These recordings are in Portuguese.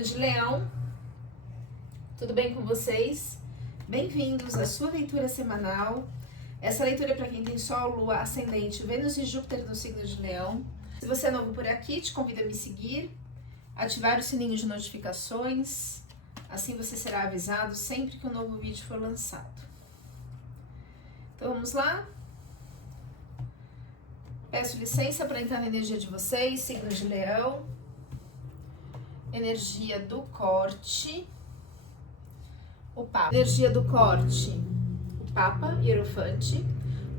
signo de Leão, tudo bem com vocês? Bem-vindos à sua leitura semanal. Essa leitura é para quem tem Sol, Lua, Ascendente, Vênus e Júpiter no signo de Leão. Se você é novo por aqui, te convido a me seguir, ativar o sininho de notificações, assim você será avisado sempre que um novo vídeo for lançado. Então vamos lá? Peço licença para entrar na energia de vocês, signo de Leão. Energia do corte, o Papa. Energia do corte, o Papa, Hierofante.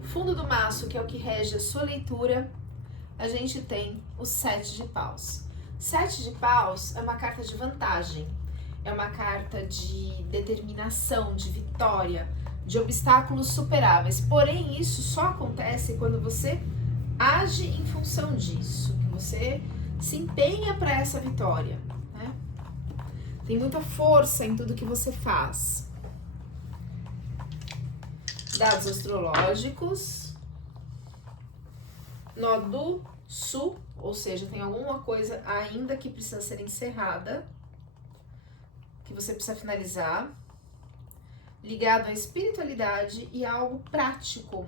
Fundo do maço, que é o que rege a sua leitura, a gente tem o 7 de paus. 7 de paus é uma carta de vantagem, é uma carta de determinação, de vitória, de obstáculos superáveis. Porém, isso só acontece quando você age em função disso, que você se empenha para essa vitória. Tem muita força em tudo que você faz. Dados astrológicos. Nó do sul, ou seja, tem alguma coisa ainda que precisa ser encerrada, que você precisa finalizar, ligado à espiritualidade e a algo prático,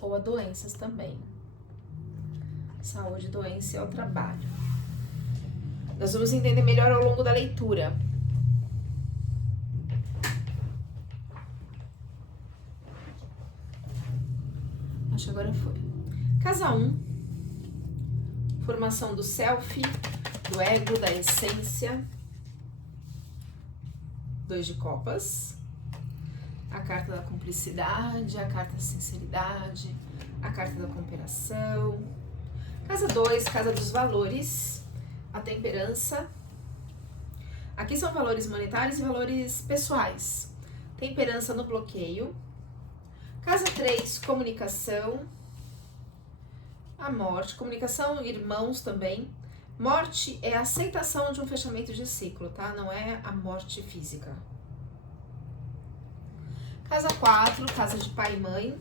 ou a doenças também. Saúde, doença e ao trabalho. Nós vamos entender melhor ao longo da leitura. Acho que agora foi. Casa 1. Formação do self, do ego, da essência. 2 de copas. A carta da cumplicidade, a carta da sinceridade, a carta da cooperação. Casa 2, casa dos valores. A temperança. Aqui são valores monetários e valores pessoais. Temperança no bloqueio. Casa 3, comunicação. A morte. Comunicação, irmãos também. Morte é a aceitação de um fechamento de ciclo, tá? Não é a morte física. Casa 4, casa de pai e mãe.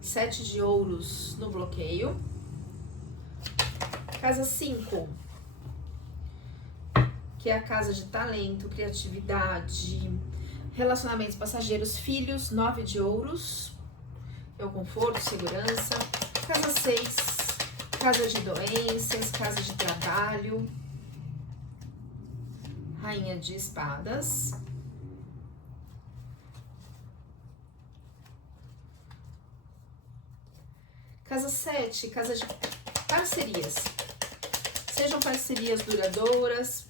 7 de ouros no bloqueio. Casa 5, que é a casa de talento, criatividade, relacionamentos passageiros, filhos. 9 de ouros, é o conforto, segurança. Casa 6, casa de doenças, casa de trabalho. Rainha de espadas. Casa 7, casa de parcerias. Sejam parcerias duradouras,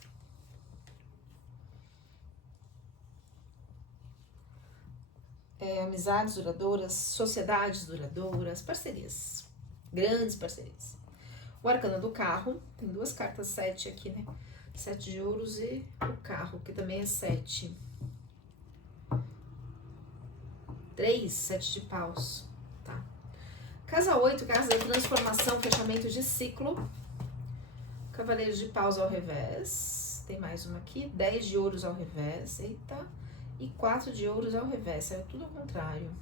amizades duradouras, sociedades duradouras, parcerias, grandes parcerias. O arcano do carro, tem 2 cartas 7 aqui, né? 7 de ouros e o carro, que também é 7. 3, 7 de paus, tá? Casa 8, casa da transformação, fechamento de ciclo. Cavaleiro de paus ao revés. Tem mais uma aqui. 10 de ouros ao revés. Eita. E 4 de ouros ao revés. É tudo ao contrário.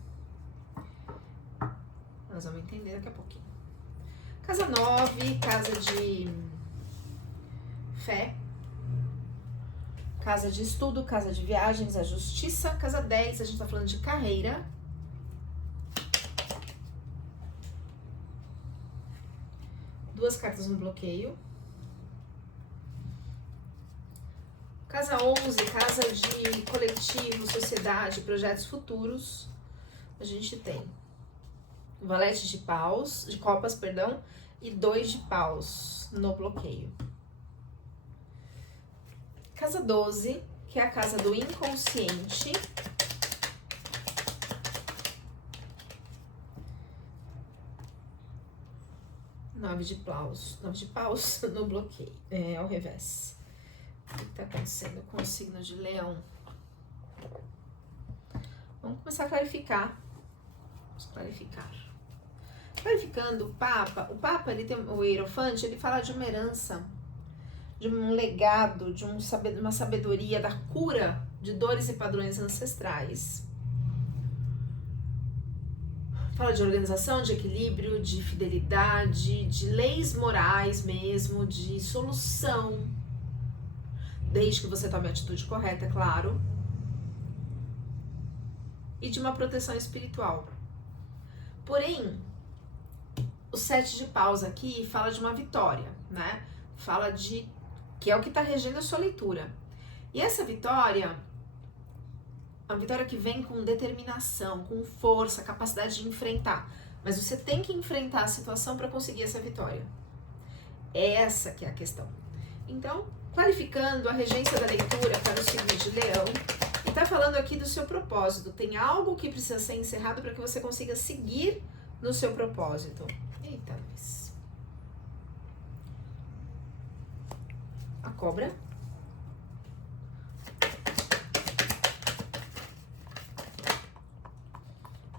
Nós vamos entender daqui a pouquinho. Casa 9, casa de fé. Casa de estudo, casa de viagens, a justiça. Casa 10, a gente tá falando de carreira. Duas cartas no bloqueio. Casa 11, casa de coletivo, sociedade, projetos futuros. A gente tem o valete de paus, de copas, perdão, e 2 de paus no bloqueio. Casa 12, que é a casa do inconsciente. Nove de paus no bloqueio, ao revés. O que está acontecendo com o signo de Leão? Vamos começar a clarificar. Vamos clarificar. Clarificando o Papa, ele tem o Hierofante, ele fala de uma herança, de um legado, de uma sabedoria da cura de dores e padrões ancestrais. Fala de organização, de equilíbrio, de fidelidade, de leis morais mesmo, de solução. desde que você tome a atitude correta, é claro, e de uma proteção espiritual. Porém, o 7 de paus aqui fala de uma vitória, né? Fala de que é o que está regendo a sua leitura. E essa vitória, uma vitória que vem com determinação, com força, capacidade de enfrentar. Mas você tem que enfrentar a situação para conseguir essa vitória. Essa que é a questão. Então, clarificando a regência da leitura para o signo de Leão, e está falando aqui do seu propósito. Tem algo que precisa ser encerrado para que você consiga seguir no seu propósito. Eita, Luiz. A cobra.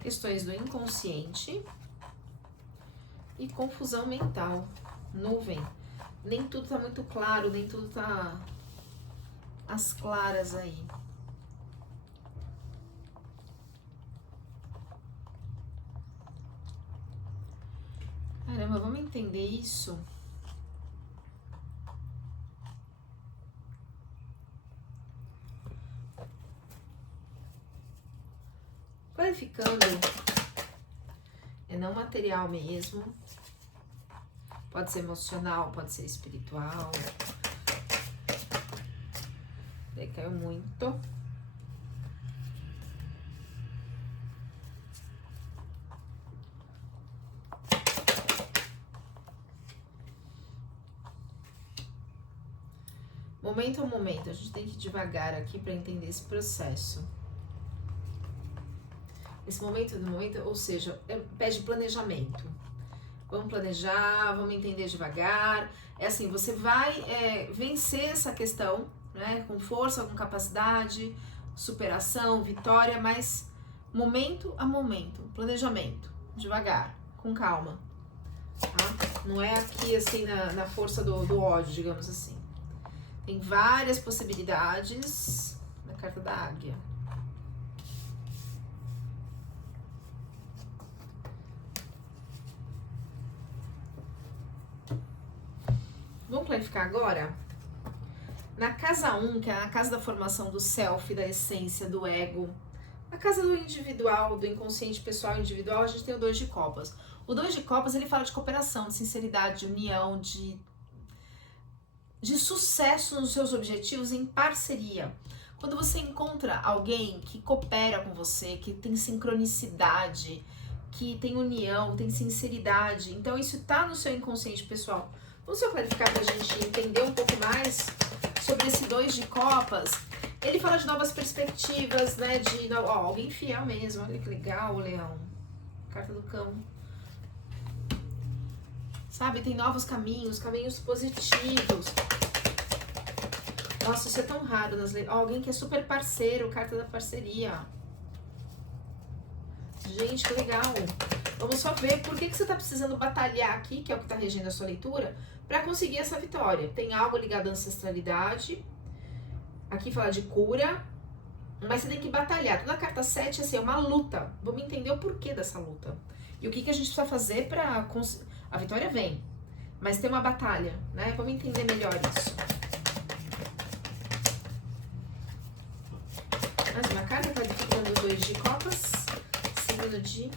Questões do inconsciente e confusão mental. Nuvem. Nem tudo tá muito claro, nem tudo tá às claras aí. Caramba, vamos entender isso? Clarificando, é não material mesmo. Pode ser emocional, pode ser espiritual. Decaiu muito. Momento a momento, a gente tem que ir devagar aqui para entender esse processo. Esse momento, ou seja, pede planejamento. Vamos planejar, vamos entender devagar. É assim, você vai vencer essa questão, né? Com força, com capacidade, superação, vitória, mas momento a momento, planejamento, devagar, com calma. Tá? Não é aqui assim na força do ódio, digamos assim. Tem várias possibilidades na carta da águia. Vamos clarificar agora? Na casa 1, que é a casa da formação do self, da essência, do ego, a casa do individual, do inconsciente pessoal individual, a gente tem o 2 de copas. O 2 de copas, ele fala de cooperação, de sinceridade, de união, de sucesso nos seus objetivos em parceria. Quando você encontra alguém que coopera com você, que tem sincronicidade, que tem união, tem sinceridade, então isso está no seu inconsciente pessoal. Vamos só clarificar para a gente entender um pouco mais sobre esse 2 de copas. Ele fala de novas perspectivas, né? De alguém fiel mesmo. Olha que legal, Leão. Carta do cão. Sabe, tem novos caminhos, caminhos positivos. Nossa, isso é tão raro nas leis. Alguém que é super parceiro, carta da parceria. Gente, que legal. Vamos só ver por que você está precisando batalhar aqui, que é o que está regendo a sua leitura, para conseguir essa vitória. Tem algo ligado à ancestralidade. Aqui fala de cura, mas você tem que batalhar. Toda a carta 7 assim, é uma luta. Vamos entender o porquê dessa luta. E o que a gente precisa fazer para... A vitória vem, mas tem uma batalha, né? Vamos entender melhor isso. Mais uma carta qualificando o 2 de copas, signo de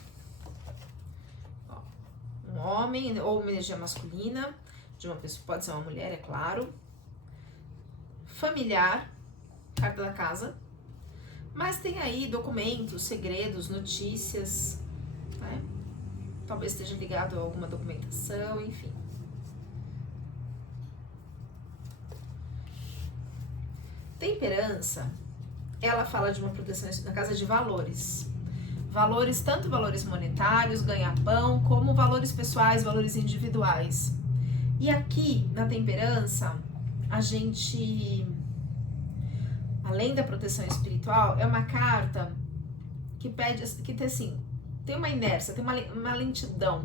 um homem ou uma energia masculina, de uma pessoa, pode ser uma mulher, é claro. Familiar, carta da casa, mas tem aí documentos, segredos, notícias, né? Talvez esteja ligado a alguma documentação, enfim. Temperança, ela fala de uma proteção na casa de valores. Valores, tanto valores monetários, ganha-pão, como valores pessoais, valores individuais. E aqui, na temperança, a gente, além da proteção espiritual, é uma carta que pede, que tem assim, tem uma inércia, tem uma lentidão,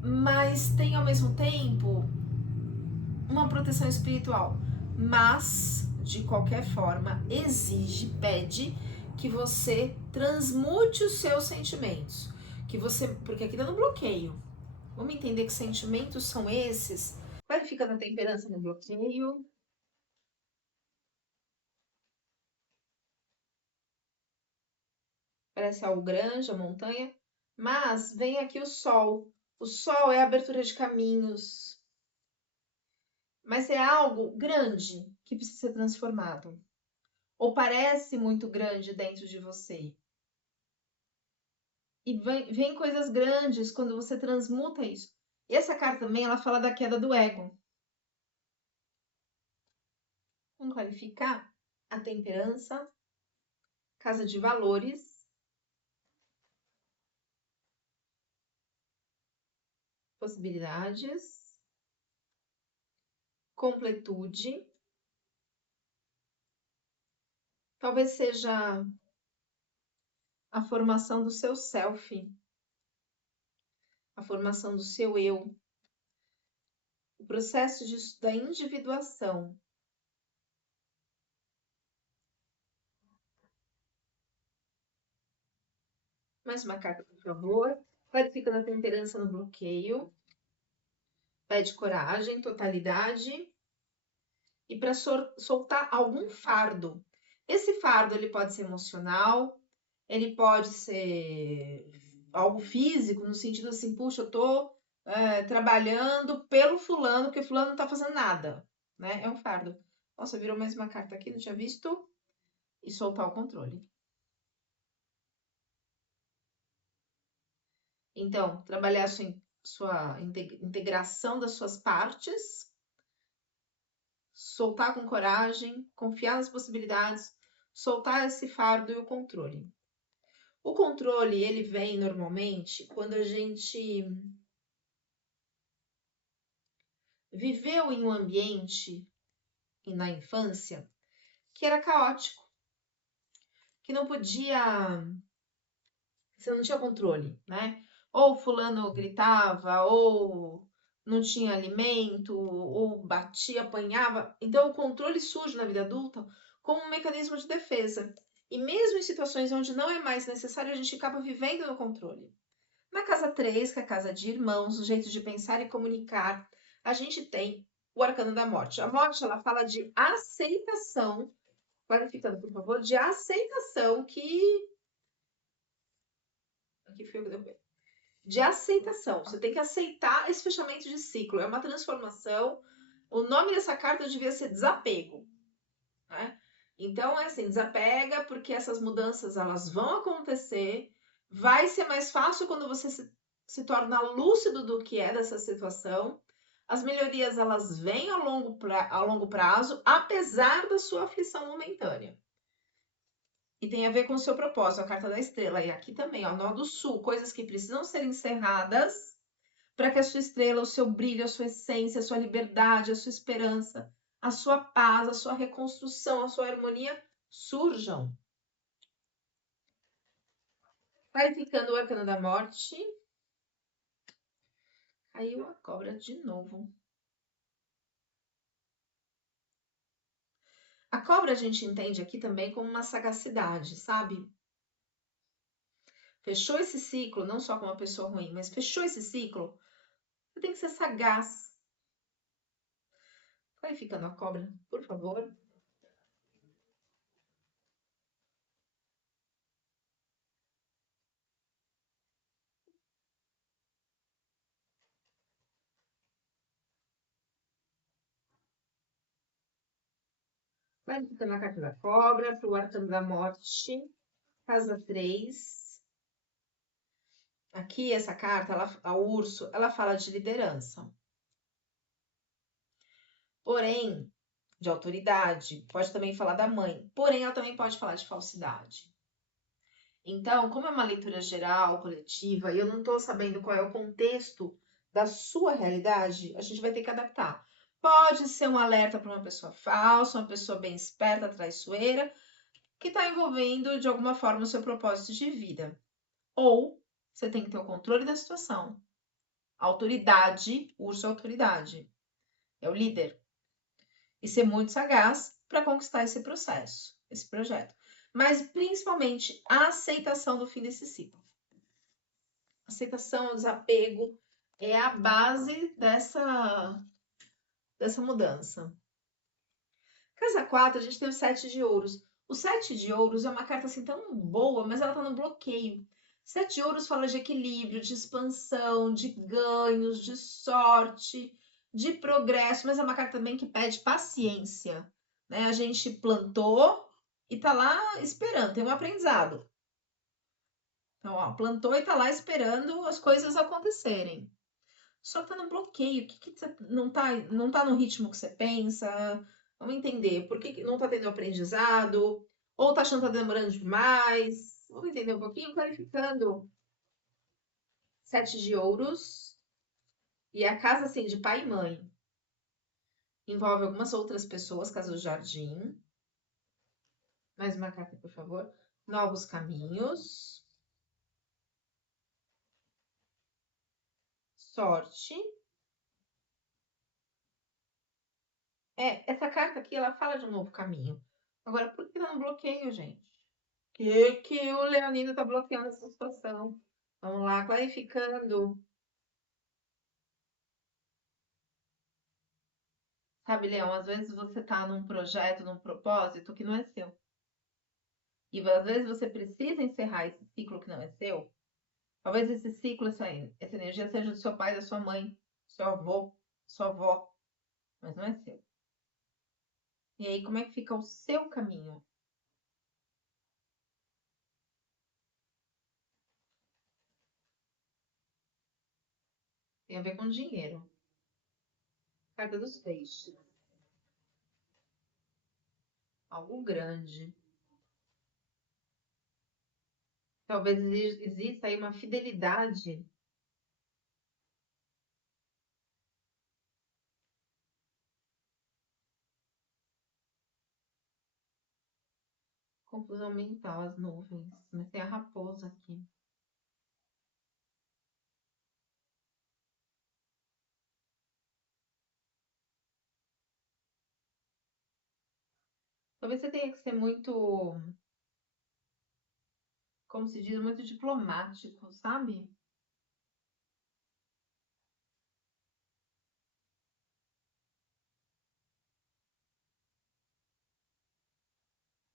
mas tem ao mesmo tempo uma proteção espiritual. Mas, de qualquer forma, exige, pede que você transmute os seus sentimentos. Porque aqui tá no bloqueio. Vamos entender que sentimentos são esses. Vai ficar na temperança no bloqueio. parece algo grande, a montanha, mas vem aqui o sol. O sol é a abertura de caminhos, mas é algo grande que precisa ser transformado. Ou parece muito grande dentro de você. E vem coisas grandes quando você transmuta isso. E essa carta também, ela fala da queda do ego. Vamos clarificar a temperança, casa de valores, possibilidades, completude. Talvez seja a formação do seu self, a formação do seu eu, o processo da individuação. Mais uma carta, por favor. Clarificando a temperança no bloqueio. Pede coragem, totalidade. E para soltar algum fardo. Esse fardo ele pode ser emocional, ele pode ser algo físico, no sentido assim, puxa, eu tô trabalhando pelo fulano, porque fulano não tá fazendo nada, né? É um fardo. Nossa, virou mais uma carta aqui, não tinha visto. E soltar o controle. Então, trabalhar a sua integração das suas partes, soltar com coragem, confiar nas possibilidades, soltar esse fardo e o controle. O controle, ele vem normalmente quando a gente viveu em um ambiente e na infância que era caótico, que não podia, você não tinha controle, né? Ou fulano gritava, ou não tinha alimento, ou batia, apanhava. Então o controle surge na vida adulta como um mecanismo de defesa. E mesmo em situações onde não é mais necessário, a gente acaba vivendo no controle. Na casa 3, que é a casa de irmãos, o jeito de pensar e comunicar, a gente tem o arcano da morte. A morte, ela fala de aceitação, clarificando, por favor, de aceitação que... Aqui foi o que deu de aceitação. Você tem que aceitar esse fechamento de ciclo. É uma transformação. O nome dessa carta devia ser desapego, né? Então, é assim, desapega, porque essas mudanças, elas vão acontecer. Vai ser mais fácil quando você se torna lúcido do que é dessa situação. As melhorias, elas vêm a longo prazo, apesar da sua aflição momentânea. E tem a ver com o seu propósito, a carta da estrela. E aqui também, ó, nó do sul, coisas que precisam ser encerradas para que a sua estrela, o seu brilho, a sua essência, a sua liberdade, a sua esperança, a sua paz, a sua reconstrução, a sua harmonia surjam. Vai ficando o arcano da morte. Caiu a cobra de novo. A cobra a gente entende aqui também como uma sagacidade, sabe? Fechou esse ciclo, não só com uma pessoa ruim, mas fechou esse ciclo, você tem que ser sagaz. Vai ficando a cobra, por favor. Vai ficando a carta da cobra, para o arcano da morte, casa 3. Aqui, essa carta, a urso, ela fala de liderança. Porém, de autoridade. Pode também falar da mãe. Porém, ela também pode falar de falsidade. Então, como é uma leitura geral, coletiva, e eu não estou sabendo qual é o contexto da sua realidade, a gente vai ter que adaptar. Pode ser um alerta para uma pessoa falsa, uma pessoa bem esperta, traiçoeira, que está envolvendo de alguma forma o seu propósito de vida. Ou você tem que ter o controle da situação. Autoridade, urso é autoridade. É o líder. E ser muito sagaz para conquistar esse processo, esse projeto. Mas principalmente a aceitação do fim desse ciclo. Aceitação, desapego é a base dessa mudança. Casa 4, a gente tem o 7 de ouros. O 7 de ouros é uma carta assim tão boa, mas ela tá no bloqueio. 7 de ouros fala de equilíbrio, de expansão, de ganhos, de sorte, de progresso, mas é uma carta também que pede paciência, né? A gente plantou e tá lá esperando, tem um aprendizado. Então, ó, plantou e tá lá esperando as coisas acontecerem. Só tá no bloqueio. O que que não tá no ritmo que você pensa? Vamos entender. Por que não tá tendo aprendizado? Ou tá achando que tá demorando demais? Vamos entender um pouquinho, clarificando. 7 de ouros. E a casa, assim, de pai e mãe. Envolve algumas outras pessoas, casa do jardim. Mais uma carta, por favor. Novos caminhos. Sorte. Essa carta aqui, ela fala de um novo caminho. Agora, por que tá no bloqueio, gente? Que o Leonino tá bloqueando essa situação? Vamos lá, clarificando. Sabe, Leão, às vezes você tá num projeto, num propósito que não é seu. E às vezes você precisa encerrar esse ciclo que não é seu. Talvez esse ciclo, essa energia seja do seu pai, da sua mãe, do seu avô, sua avó, mas não é seu. E aí, como é que fica o seu caminho? Tem a ver com dinheiro. Carta dos peixes. Algo grande. Talvez exista aí uma fidelidade. Confusão mental, as nuvens. Mas tem a raposa aqui. Talvez você tenha que ser muito, como se diz, muito diplomático, sabe?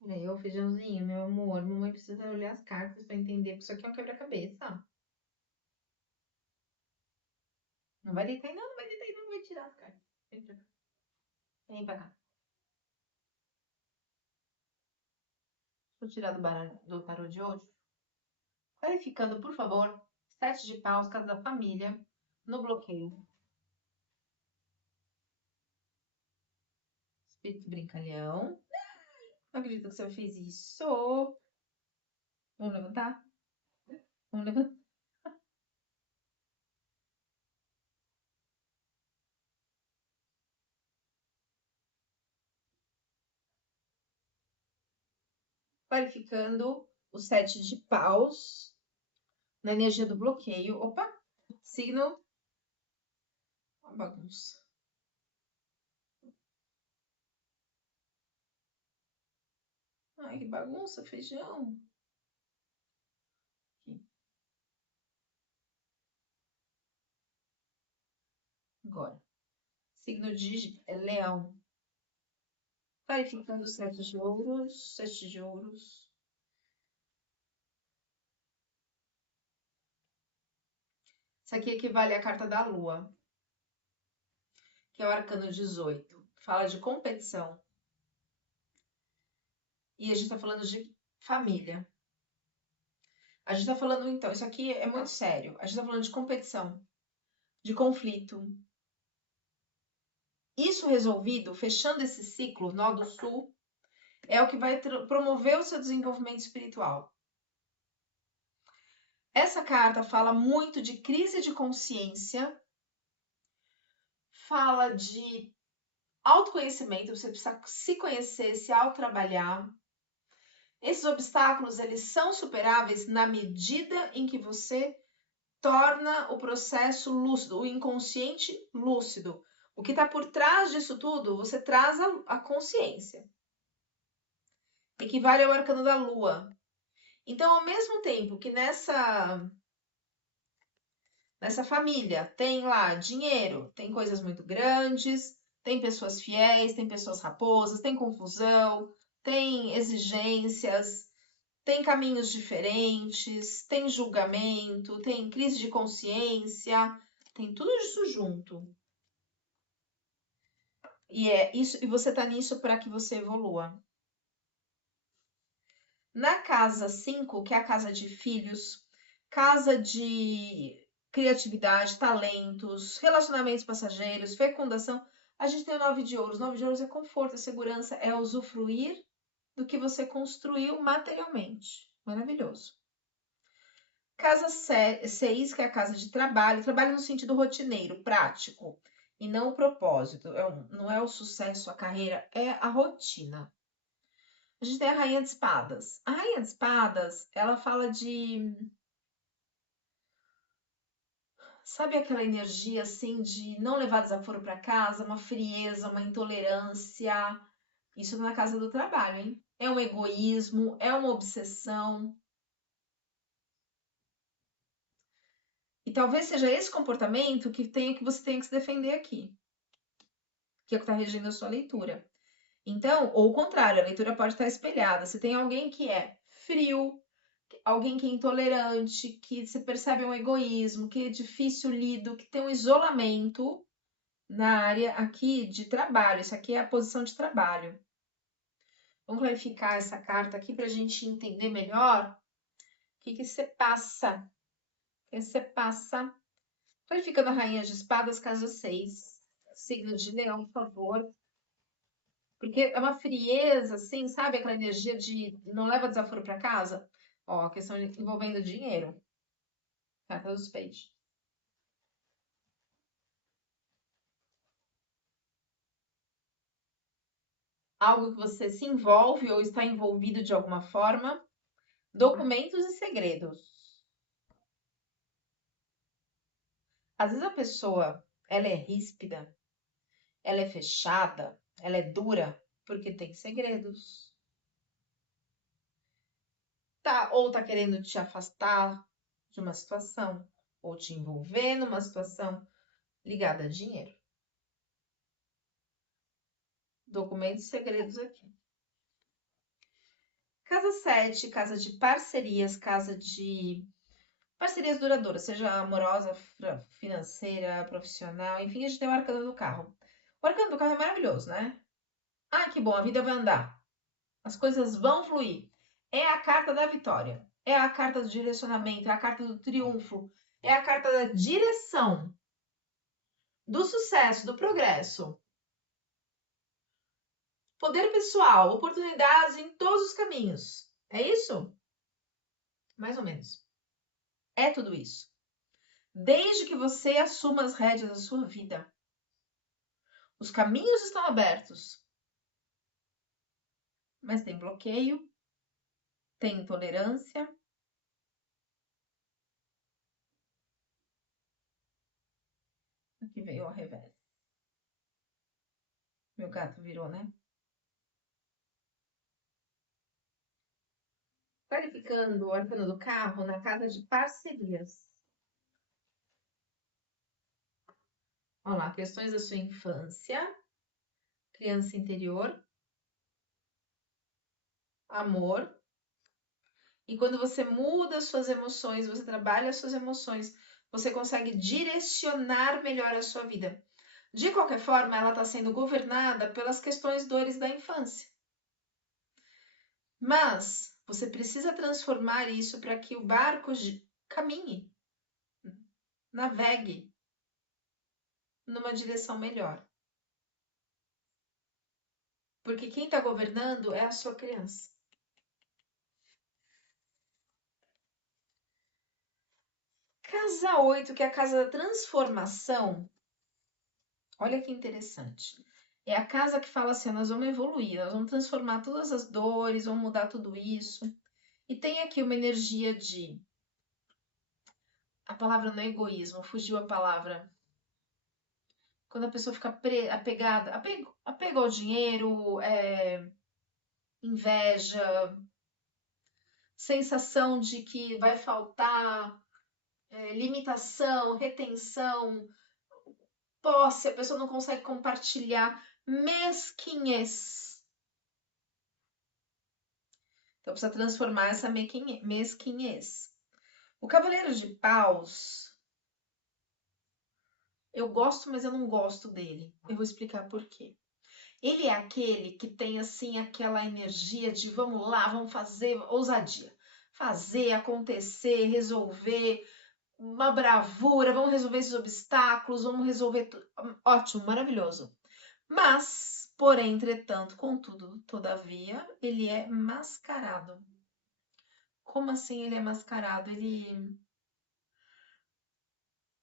Olha aí, ô feijãozinho, meu amor. Mamãe precisa olhar as cartas pra entender, porque isso aqui é um quebra-cabeça. Não vai deitar aí, não, não vai deitar aí, não vai tirar as cartas. Vem pra cá. Vem pra cá. Deixa eu tirar do baralho do tarô de hoje. Clarificando, por favor. 7 de paus, casa da família, no bloqueio. Espírito brincalhão. Não acredito que você fez isso. Vamos levantar? Vamos levantar. Clarificando o 7 de paus na energia do bloqueio. Opa! Signo. Uma bagunça. Ai, que bagunça, feijão. Aqui. Agora. Signo de leão. Clarificando 7 de ouros. 7 de ouros. Isso aqui equivale à carta da lua, que é o arcano 18. Fala de competição. E a gente tá falando de família. A gente tá falando, então, isso aqui é muito sério. A gente tá falando de competição, de conflito. Isso resolvido, fechando esse ciclo, nó do sul, é o que vai promover o seu desenvolvimento espiritual. Essa carta fala muito de crise de consciência, fala de autoconhecimento, você precisa se conhecer, se autotrabalhar. Esses obstáculos, eles são superáveis na medida em que você torna o processo lúcido, o inconsciente lúcido. O que está por trás disso tudo, você traz a consciência. Equivale ao arcano da lua. Então, ao mesmo tempo que nessa família tem lá dinheiro, tem coisas muito grandes, tem pessoas fiéis, tem pessoas raposas, tem confusão, tem exigências, tem caminhos diferentes, tem julgamento, tem crise de consciência, tem tudo isso junto. E é isso, e você tá nisso para que você evolua. Na casa 5, que é a casa de filhos, casa de criatividade, talentos, relacionamentos passageiros, fecundação, a gente tem o 9 de ouros. 9 de ouros é conforto, é segurança, é usufruir do que você construiu materialmente. Maravilhoso. Casa 6, que é a casa de trabalho, trabalho no sentido rotineiro, prático, e não o propósito. Não é o sucesso, a carreira, é a rotina. A gente tem a Rainha de Espadas. A Rainha de Espadas, ela fala de. Sabe aquela energia assim de não levar desaforo para casa, uma frieza, uma intolerância? Isso na casa do trabalho, hein? É um egoísmo, é uma obsessão. E talvez seja esse comportamento que você tenha que se defender aqui, que é o que está regendo a sua leitura. Então, ou o contrário, a leitura pode estar espelhada. Se tem alguém que é frio, alguém que é intolerante, que se percebe um egoísmo, que é difícil lido, que tem um isolamento na área aqui de trabalho. Isso aqui é a posição de trabalho. Vamos clarificar essa carta aqui para a gente entender melhor o que você passa. O que você passa. Clarificando a Rainha de Espadas, casa 6. Signo de Leão, por favor. Porque é uma frieza, assim, sabe? Aquela energia de não leva desaforo para casa. Ó, a questão envolvendo dinheiro. Carta dos Peixes. Algo que você se envolve ou está envolvido de alguma forma. Documentos e segredos. Às vezes a pessoa, ela é ríspida, ela é fechada, ela é dura, porque tem segredos. Ou tá querendo te afastar de uma situação, ou te envolver numa situação ligada a dinheiro. Documentos e segredos aqui. Casa 7, casa de parcerias, casa de parcerias duradouras, seja amorosa, financeira, profissional, enfim, a gente tem o arcano do carro. O arcano do carro é maravilhoso, né? Ah, que bom, a vida vai andar. As coisas vão fluir. É a carta da vitória. É a carta do direcionamento, é a carta do triunfo, é a carta da direção, do sucesso, do progresso. Poder pessoal, oportunidades em todos os caminhos. É isso? Mais ou menos. É tudo isso. Desde que você assuma as rédeas da sua vida. Os caminhos estão abertos. Mas tem bloqueio, tem intolerância. Aqui veio ao revés. Meu gato virou, né? Qualificando o arcano do carro na casa de parcerias. Olha lá, questões da sua infância, criança interior, amor. E quando você muda as suas emoções, você trabalha as suas emoções, você consegue direcionar melhor a sua vida. De qualquer forma, ela está sendo governada pelas questões dores da infância. Mas você precisa transformar isso para que o barco caminhe, navegue numa direção melhor. Porque quem está governando é a sua criança. Casa 8, que é a casa da transformação. Olha que interessante. É a casa que fala assim: nós vamos evoluir, nós vamos transformar todas as dores, vamos mudar tudo isso. E tem aqui uma energia de. A palavra não é egoísmo, fugiu a palavra. Quando a pessoa fica apegada, apego ao dinheiro, inveja, sensação de que vai faltar, limitação, retenção, posse, a pessoa não consegue compartilhar, mesquinhez. Então precisa transformar essa mesquinhez. O Cavaleiro de Paus, eu gosto, mas eu não gosto dele. Eu vou explicar por quê. Ele é aquele que tem assim aquela energia de vamos lá, vamos fazer, ousadia. Fazer, acontecer, resolver, uma bravura, vamos resolver esses obstáculos, vamos resolver tudo. Ótimo, maravilhoso. Mas, porém, entretanto, contudo, todavia, ele é mascarado. Como assim ele é mascarado?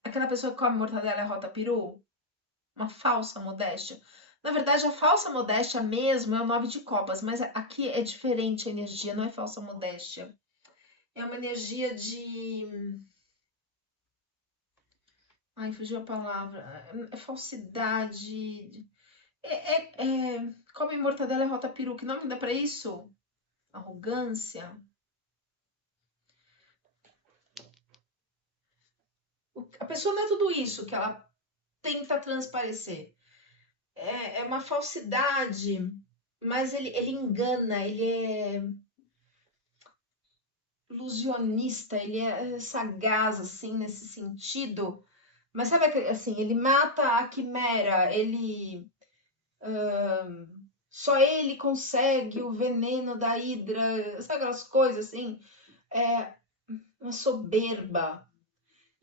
Aquela pessoa que come mortadela e rota peru? Uma falsa modéstia. Na verdade, a falsa modéstia mesmo é o 9 de copas, mas aqui é diferente a energia, não é falsa modéstia. É uma energia de... Ai, fugiu a palavra. É falsidade. Come mortadela e rota peru. Que nome dá pra isso? Arrogância. A pessoa não é tudo isso que ela tenta transparecer. É uma falsidade, mas ele engana, ele é ilusionista, ele é sagaz, assim, nesse sentido. Mas sabe, assim, ele mata a quimera, só ele consegue o veneno da hidra, sabe aquelas coisas, assim? É uma soberba.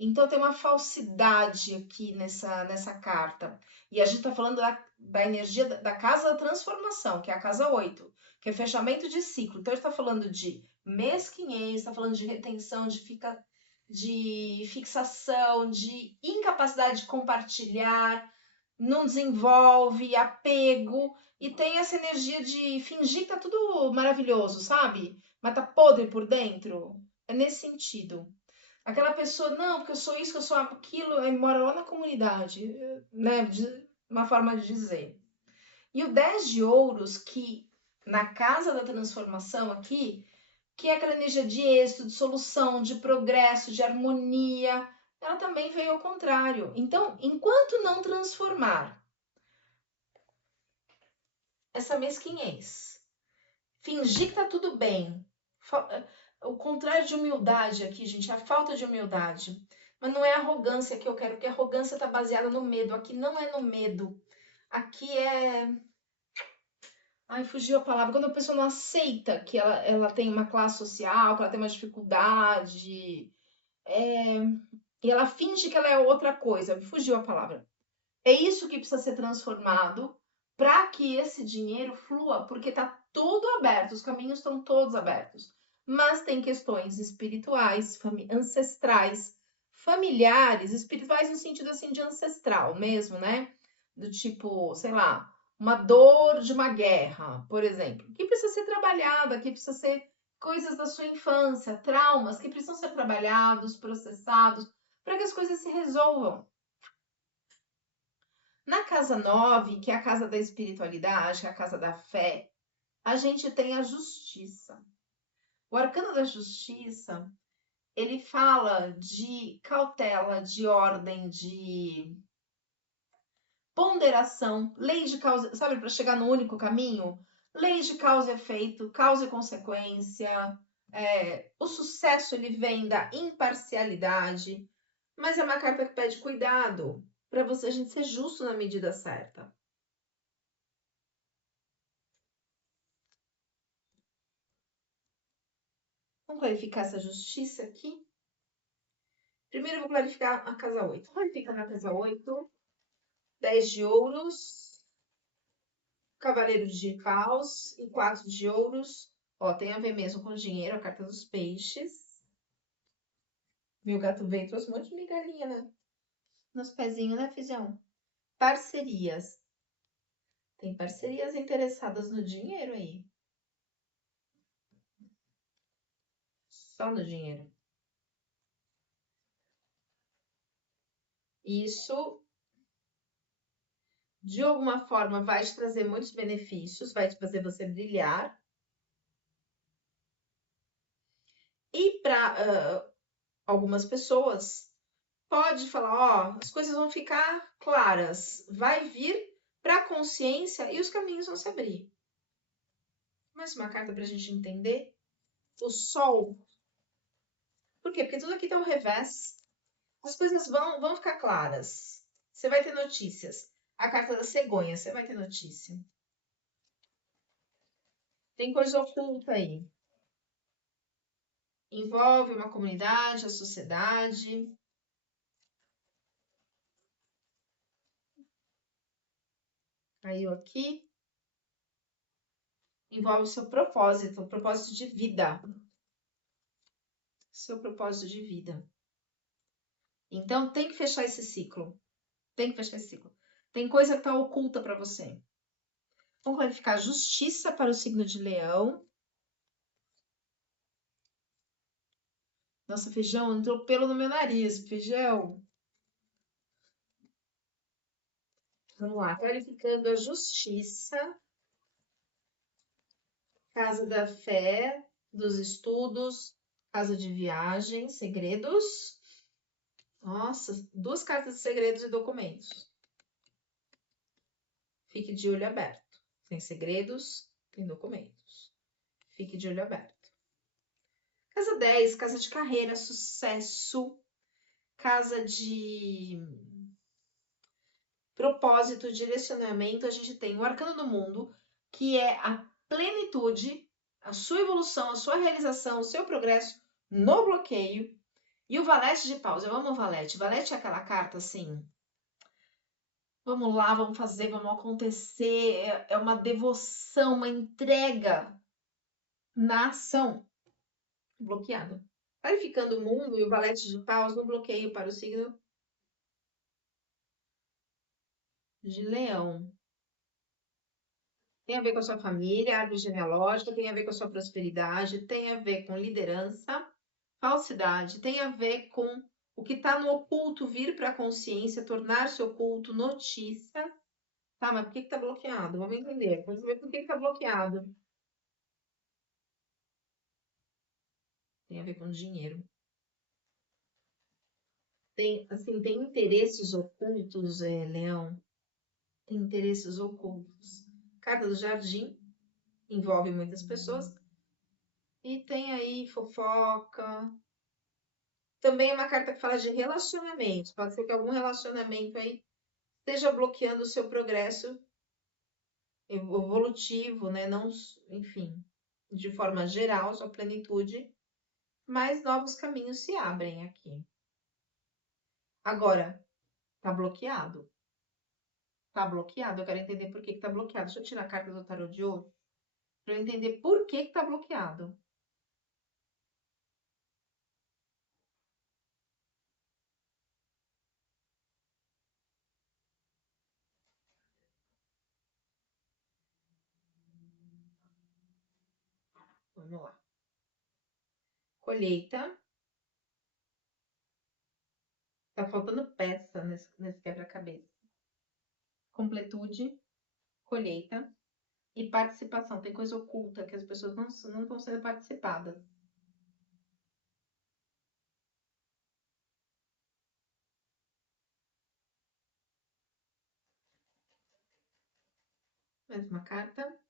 Então tem uma falsidade aqui nessa carta. E a gente está falando da energia da casa da transformação, que é a casa 8, que é fechamento de ciclo. Então, a gente está falando de mesquinhez, está falando de retenção, de fixação, de incapacidade de compartilhar, não desenvolve, apego, e tem essa energia de fingir que tá tudo maravilhoso, sabe? Mas tá podre por dentro. É nesse sentido. Aquela pessoa, não, porque eu sou isso, que eu sou aquilo, aí mora lá na comunidade, né? Uma forma de dizer. E o 10 de ouros, que na casa da transformação aqui, que é aquela energia de êxito, de solução, de progresso, de harmonia, ela também veio ao contrário. Então, enquanto não transformar essa mesquinhez, fingir que tá tudo bem, o contrário de humildade aqui, gente, é a falta de humildade. Mas não é arrogância que eu quero, porque a arrogância está baseada no medo. Aqui não é no medo. Aqui é. Ai, fugiu a palavra. Quando a pessoa não aceita que ela tem uma classe social, que ela tem uma dificuldade, e ela finge que ela é outra coisa. Fugiu a palavra. É isso que precisa ser transformado para que esse dinheiro flua, porque está tudo aberto, os caminhos estão todos abertos. Mas tem questões espirituais, ancestrais, familiares, espirituais no sentido assim de ancestral mesmo, né? Do tipo, sei lá, uma dor de uma guerra, por exemplo, que precisa ser trabalhada, que precisa ser coisas da sua infância, traumas que precisam ser trabalhados, processados, para que as coisas se resolvam. Na casa 9, que é a casa da espiritualidade, que é a casa da fé, a gente tem a justiça. O arcano da justiça, ele fala de cautela, de ordem, de ponderação, leis de causa, sabe, para chegar no único caminho? Leis de causa e efeito, causa e consequência. O sucesso, ele vem da imparcialidade, mas é uma carta que pede cuidado, para você a gente ser justo na medida certa. Vamos clarificar essa justiça aqui? Primeiro eu vou clarificar a casa 8. Onde fica na casa 8? 10 de ouros, cavaleiro de paus e 4 de ouros. Ó, tem a ver mesmo com dinheiro, a carta dos peixes. Viu, o gato veio e trouxe um monte de migalhinha, né? Nos pezinhos, né, Fizão? Parcerias. Tem parcerias interessadas no dinheiro aí. Só no dinheiro. Isso, de alguma forma, vai te trazer muitos benefícios, vai te fazer você brilhar. E para algumas pessoas, pode falar, ó, as coisas vão ficar claras, vai vir para a consciência e os caminhos vão se abrir. Mais uma carta para a gente entender o Sol. Por quê? Porque tudo aqui tá ao revés. As coisas vão ficar claras. Você vai ter notícias. A carta da cegonha, você vai ter notícia. Tem coisa oculta aí. Envolve uma comunidade, a sociedade. Caiu aqui. Envolve o seu propósito, o propósito de vida. Seu propósito de vida. Então, tem que fechar esse ciclo. Tem que fechar esse ciclo. Tem coisa que está oculta para você. Vamos clarificar justiça para o signo de Leão. Nossa, Feijão, entrou pelo no meu nariz. Feijão. Vamos lá. Clarificando a justiça. Casa da fé, dos estudos, casa de viagem, segredos. Nossa, 2 cartas de segredos e documentos. Fique de olho aberto. Tem segredos, tem documentos. Fique de olho aberto. Casa 10, casa de carreira, sucesso. Casa de propósito, direcionamento. A gente tem o arcano do mundo, que é a plenitude, a sua evolução, a sua realização, o seu progresso no bloqueio. E o valete de paus. Eu amo o valete. Valete é aquela carta assim. Vamos lá, vamos fazer, vamos acontecer. É uma devoção, uma entrega na ação. Bloqueado. Clarificando o mundo e o valete de paus no bloqueio para o signo de Leão. Tem a ver com a sua família, árvore genealógica, tem a ver com a sua prosperidade, tem a ver com liderança, falsidade, tem a ver com o que está no oculto vir para a consciência, tornar-se oculto notícia. Tá, mas por que está bloqueado? Vamos entender. Vamos ver por que está bloqueado. Tem a ver com dinheiro. Tem, assim, tem interesses ocultos, Leão. Tem interesses ocultos. Carta do Jardim envolve muitas pessoas. E tem aí fofoca. Também é uma carta que fala de relacionamento. Pode ser que algum relacionamento aí esteja bloqueando o seu progresso evolutivo, né? Não, enfim, de forma geral, sua plenitude, mas novos caminhos se abrem aqui. Agora, tá bloqueado. Tá bloqueado. Eu quero entender por que que tá bloqueado. Deixa eu tirar a carta do tarô de hoje para eu entender por que que tá bloqueado. Vamos lá. Colheita. Tá faltando peça nesse quebra-cabeça. Completude, colheita e participação. Tem coisa oculta que as pessoas não estão sendo participadas. Mais uma carta.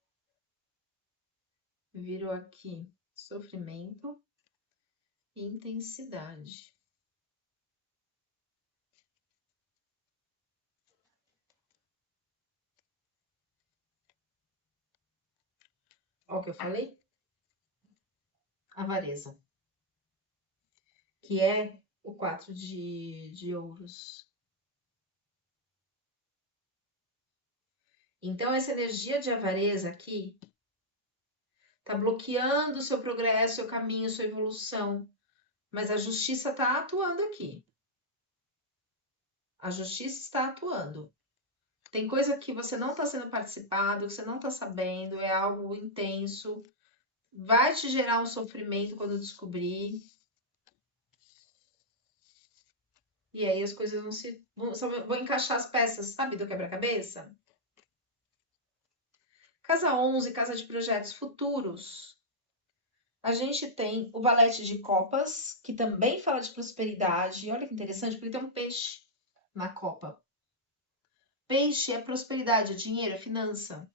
Virou aqui sofrimento e intensidade. Olha o que eu falei? Avareza. Que é o 4 de ouros. Então, essa energia de avareza aqui tá bloqueando o seu progresso, seu caminho, sua evolução. Mas a justiça tá atuando aqui. A justiça está atuando. Tem coisa que você não está sendo participado, que você não está sabendo, é algo intenso. Vai te gerar um sofrimento quando descobrir. E aí as coisas vão encaixar as peças, sabe, do quebra-cabeça? Casa 11, casa de projetos futuros. A gente tem o valete de copas, que também fala de prosperidade. Olha que interessante, porque tem um peixe na copa. Peixe é prosperidade, é dinheiro, é finança.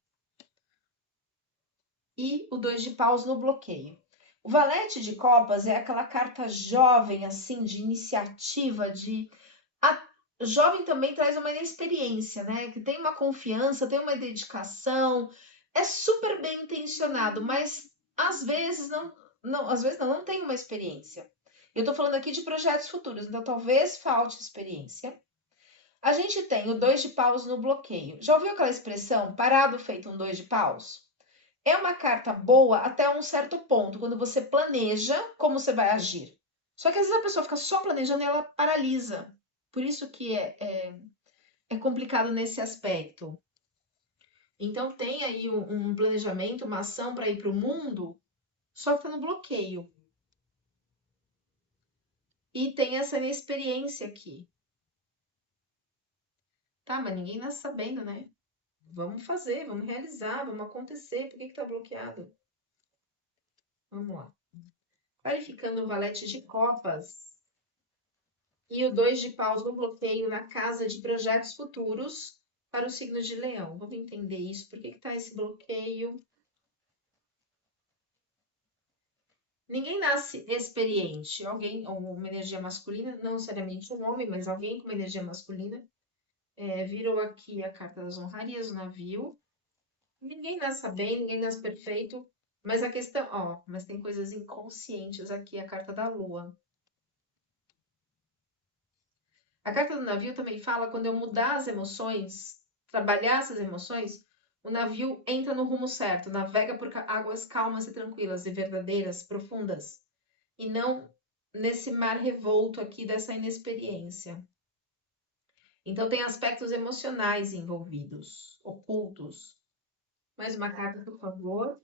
E o 2 de paus no bloqueio. O valete de copas é aquela carta jovem, assim, de iniciativa, de... A jovem também traz uma inexperiência, né? Que tem uma confiança, tem uma dedicação, é super bem intencionado, mas às vezes não tem uma experiência. Eu tô falando aqui de projetos futuros, então talvez falte experiência. A gente tem o 2 de paus no bloqueio. Já ouviu aquela expressão, parado feito um 2 de paus? É uma carta boa até um certo ponto, quando você planeja como você vai agir. Só que às vezes a pessoa fica só planejando e ela paralisa. Por isso que é complicado nesse aspecto. Então tem aí um planejamento, uma ação para ir para o mundo, só que está no bloqueio. E tem essa inexperiência aqui. Tá, mas ninguém nasce sabendo, né? Vamos fazer, vamos realizar, vamos acontecer. Por que está bloqueado? Vamos lá. Clarificando o valete de copas e o 2 de paus no bloqueio na casa de projetos futuros para o signo de Leão. Vamos entender isso. Por que está esse bloqueio? Ninguém nasce experiente. Alguém, ou uma energia masculina, não necessariamente um homem, mas alguém com uma energia masculina, virou aqui a carta das honrarias, o navio. Ninguém nasce bem, ninguém nasce perfeito, mas a questão, mas tem coisas inconscientes aqui, a carta da lua. A carta do navio também fala quando eu mudar as emoções, trabalhar essas emoções, o navio entra no rumo certo, navega por águas calmas e tranquilas e verdadeiras, profundas, e não nesse mar revolto aqui dessa inexperiência. Então tem aspectos emocionais envolvidos, ocultos. Mais uma carta, por favor.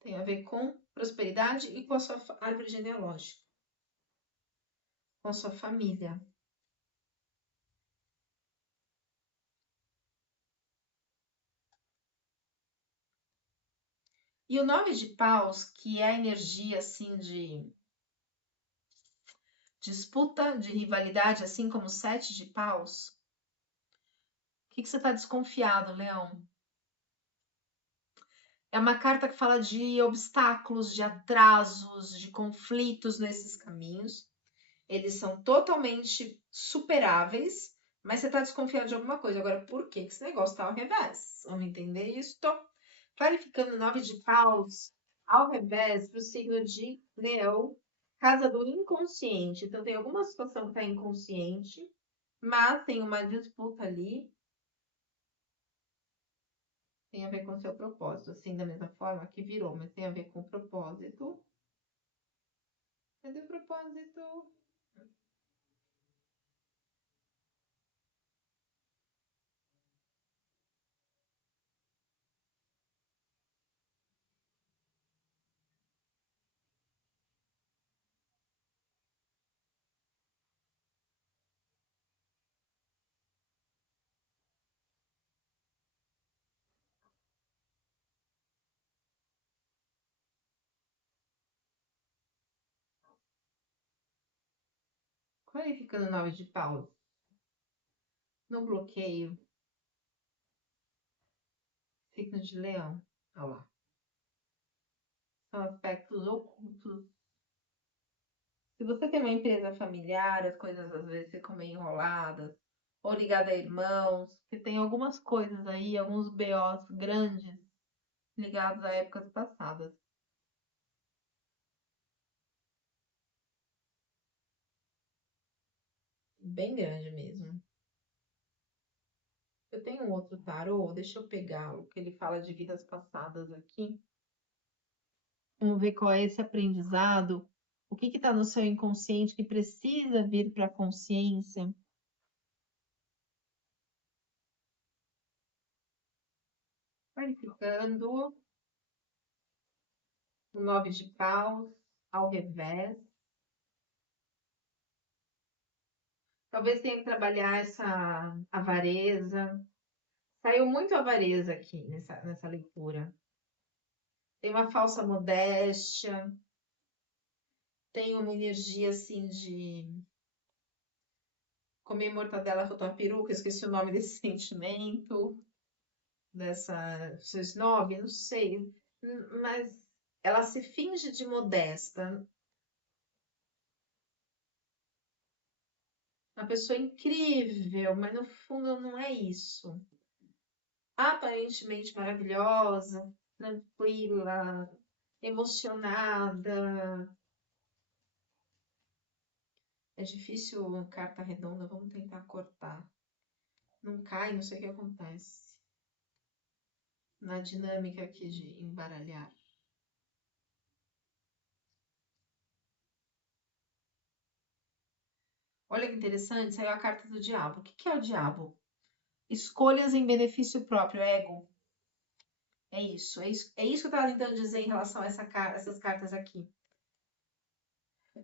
Tem a ver com prosperidade e com a sua árvore genealógica, com a sua família. E o 9 de paus, que é a energia assim de disputa, de rivalidade, assim como o 7 de paus. O que você está desconfiado, Leão? É uma carta que fala de obstáculos, de atrasos, de conflitos nesses caminhos. Eles são totalmente superáveis, mas você está desconfiado de alguma coisa. Agora, por que esse negócio está ao revés? Vamos entender isso? Clarificando 9 de paus ao revés para o signo de Leão, casa do inconsciente. Então, tem alguma situação que está inconsciente, mas tem uma disputa ali. Tem a ver com o seu propósito, assim, da mesma forma que virou, mas tem a ver com o propósito. Cadê o propósito? Qualificando 9 de paus. No bloqueio, signo de leão. Olha lá. São aspectos ocultos. Se você tem uma empresa familiar, as coisas às vezes ficam meio enroladas, ou ligada a irmãos, que tem algumas coisas aí, alguns BOs grandes ligados a épocas passadas. Bem grande mesmo. Eu tenho um outro tarô, deixa eu pegá-lo, que ele fala de vidas passadas aqui. Vamos ver qual é esse aprendizado. O que está no seu inconsciente que precisa vir para a consciência? Qualificando o 9 de paus ao revés. Talvez tenha que trabalhar essa avareza. Saiu muito avareza aqui nessa leitura. Tem uma falsa modéstia. Tem uma energia assim de comer mortadela com tua peruca, esqueci o nome desse sentimento, dessa snob, não sei. mas ela se finge de modesta. Uma pessoa incrível, mas no fundo não é isso. Aparentemente maravilhosa, tranquila, emocionada. É difícil carta redonda, vamos tentar cortar. Não cai, não sei o que acontece. Na dinâmica aqui de embaralhar. Olha que interessante, saiu a carta do diabo. O que é o diabo? Escolhas em benefício próprio, ego. É isso que eu estava tentando dizer em relação a essas cartas aqui.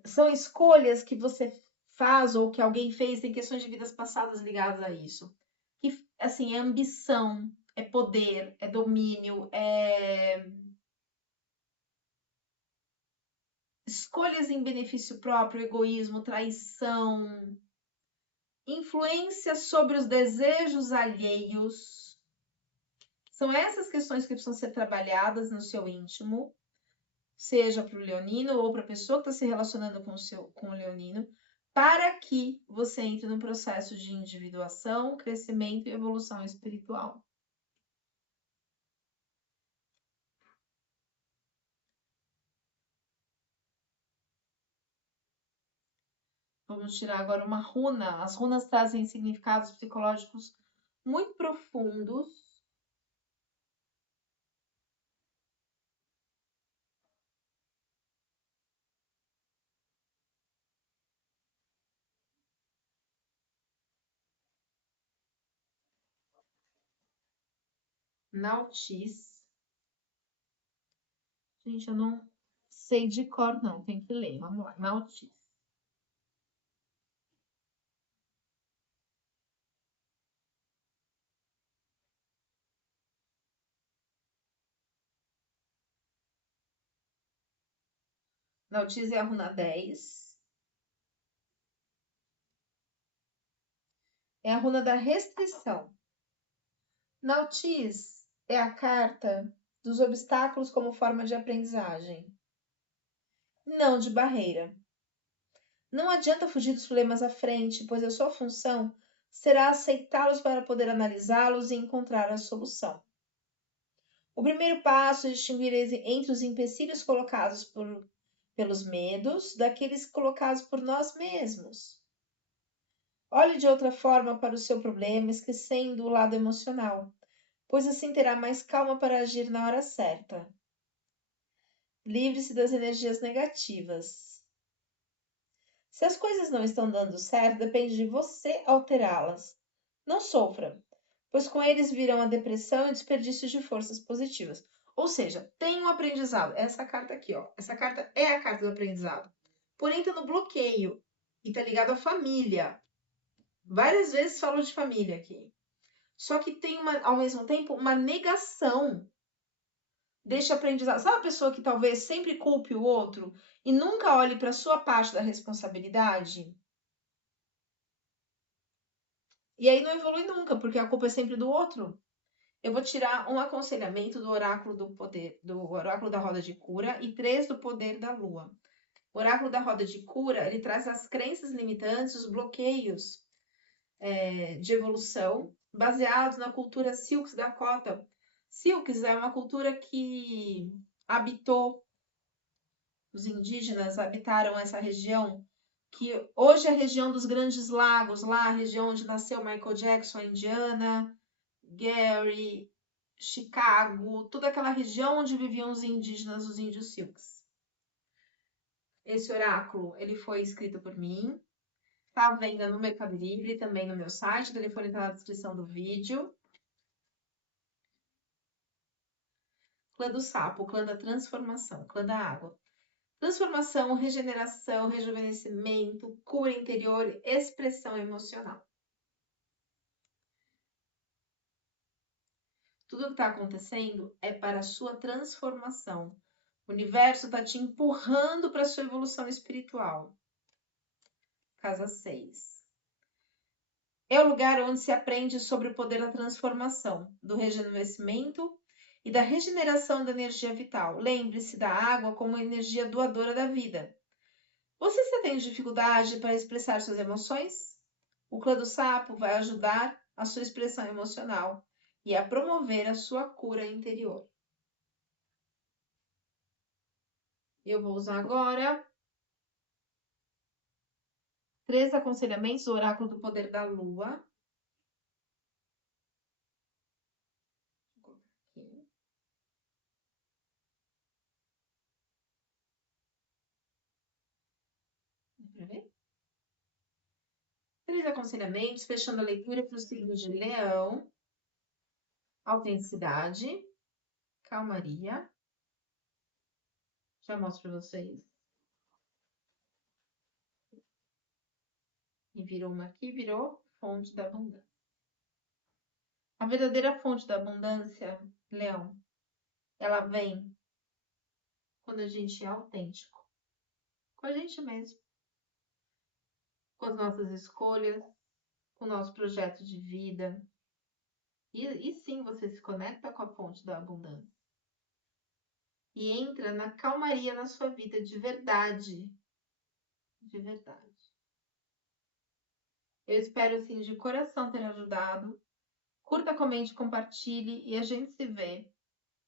São escolhas que você faz ou que alguém fez em questões de vidas passadas ligadas a isso. Que, assim, é ambição, é poder, é domínio, é escolhas em benefício próprio, egoísmo, traição, influência sobre os desejos alheios. São essas questões que precisam ser trabalhadas no seu íntimo, seja para o leonino ou para a pessoa que está se relacionando com o leonino, para que você entre no processo de individuação, crescimento e evolução espiritual. Vamos tirar agora uma runa. As runas trazem significados psicológicos muito profundos. Nautis. Gente, eu não sei de cor, não. Tem que ler. Vamos lá. Nautis. Nautis é a runa 10. É a runa da restrição. Nautis é a carta dos obstáculos como forma de aprendizagem, não de barreira. Não adianta fugir dos problemas à frente, pois a sua função será aceitá-los para poder analisá-los e encontrar a solução. O primeiro passo é distinguir entre os empecilhos colocados pelos medos daqueles colocados por nós mesmos. Olhe de outra forma para o seu problema, esquecendo o lado emocional, pois assim terá mais calma para agir na hora certa. Livre-se das energias negativas. Se as coisas não estão dando certo, depende de você alterá-las. Não sofra, pois com eles virão a depressão e desperdício de forças positivas. Ou seja, tem um aprendizado. Essa carta aqui, ó. Essa carta é a carta do aprendizado. Porém, está no bloqueio e está ligado à família. Várias vezes falou de família aqui. Só que tem, ao mesmo tempo, uma negação deste aprendizado. Sabe a pessoa que talvez sempre culpe o outro e nunca olhe para a sua parte da responsabilidade? E aí não evolui nunca, porque a culpa é sempre do outro. Eu vou tirar um aconselhamento do oráculo do poder, do oráculo da roda de cura e 3 do poder da lua. O oráculo da roda de cura, ele traz as crenças limitantes, os bloqueios de evolução, baseados na cultura Silks Dakota. Silks é uma cultura que habitou, os indígenas habitaram essa região, que hoje é a região dos Grandes Lagos, lá a região onde nasceu Michael Jackson, a Indiana, Gary, Chicago, toda aquela região onde viviam os indígenas, os índios Silks. Esse oráculo, ele foi escrito por mim, está à venda no Mercado Livre, também no meu site, o telefone está na descrição do vídeo. Clã do sapo, clã da transformação, clã da água. Transformação, regeneração, rejuvenescimento, cura interior, expressão emocional. Tudo que está acontecendo é para a sua transformação. O universo está te empurrando para a sua evolução espiritual. Casa 6. É o lugar onde se aprende sobre o poder da transformação, do rejuvenescimento e da regeneração da energia vital. Lembre-se da água como a energia doadora da vida. Você está tendo dificuldade para expressar suas emoções? O clã do sapo vai ajudar a sua expressão emocional e a promover a sua cura interior. Eu vou usar agora 3 aconselhamentos do Oráculo do Poder da Lua. Vou colocar aqui. Dá pra ver? 3 aconselhamentos, fechando a leitura para o signo de Leão. Autenticidade, calmaria. Já mostro para vocês. E virou uma aqui, virou fonte da abundância. A verdadeira fonte da abundância, Leão, ela vem quando a gente é autêntico. Com a gente mesmo. Com as nossas escolhas, com o nosso projeto de vida. E sim, você se conecta com a fonte da abundância. E entra na calmaria na sua vida de verdade. De verdade. Eu espero, assim, de coração ter ajudado. Curta, comente, compartilhe e a gente se vê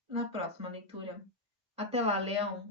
na próxima leitura. Até lá, Leão!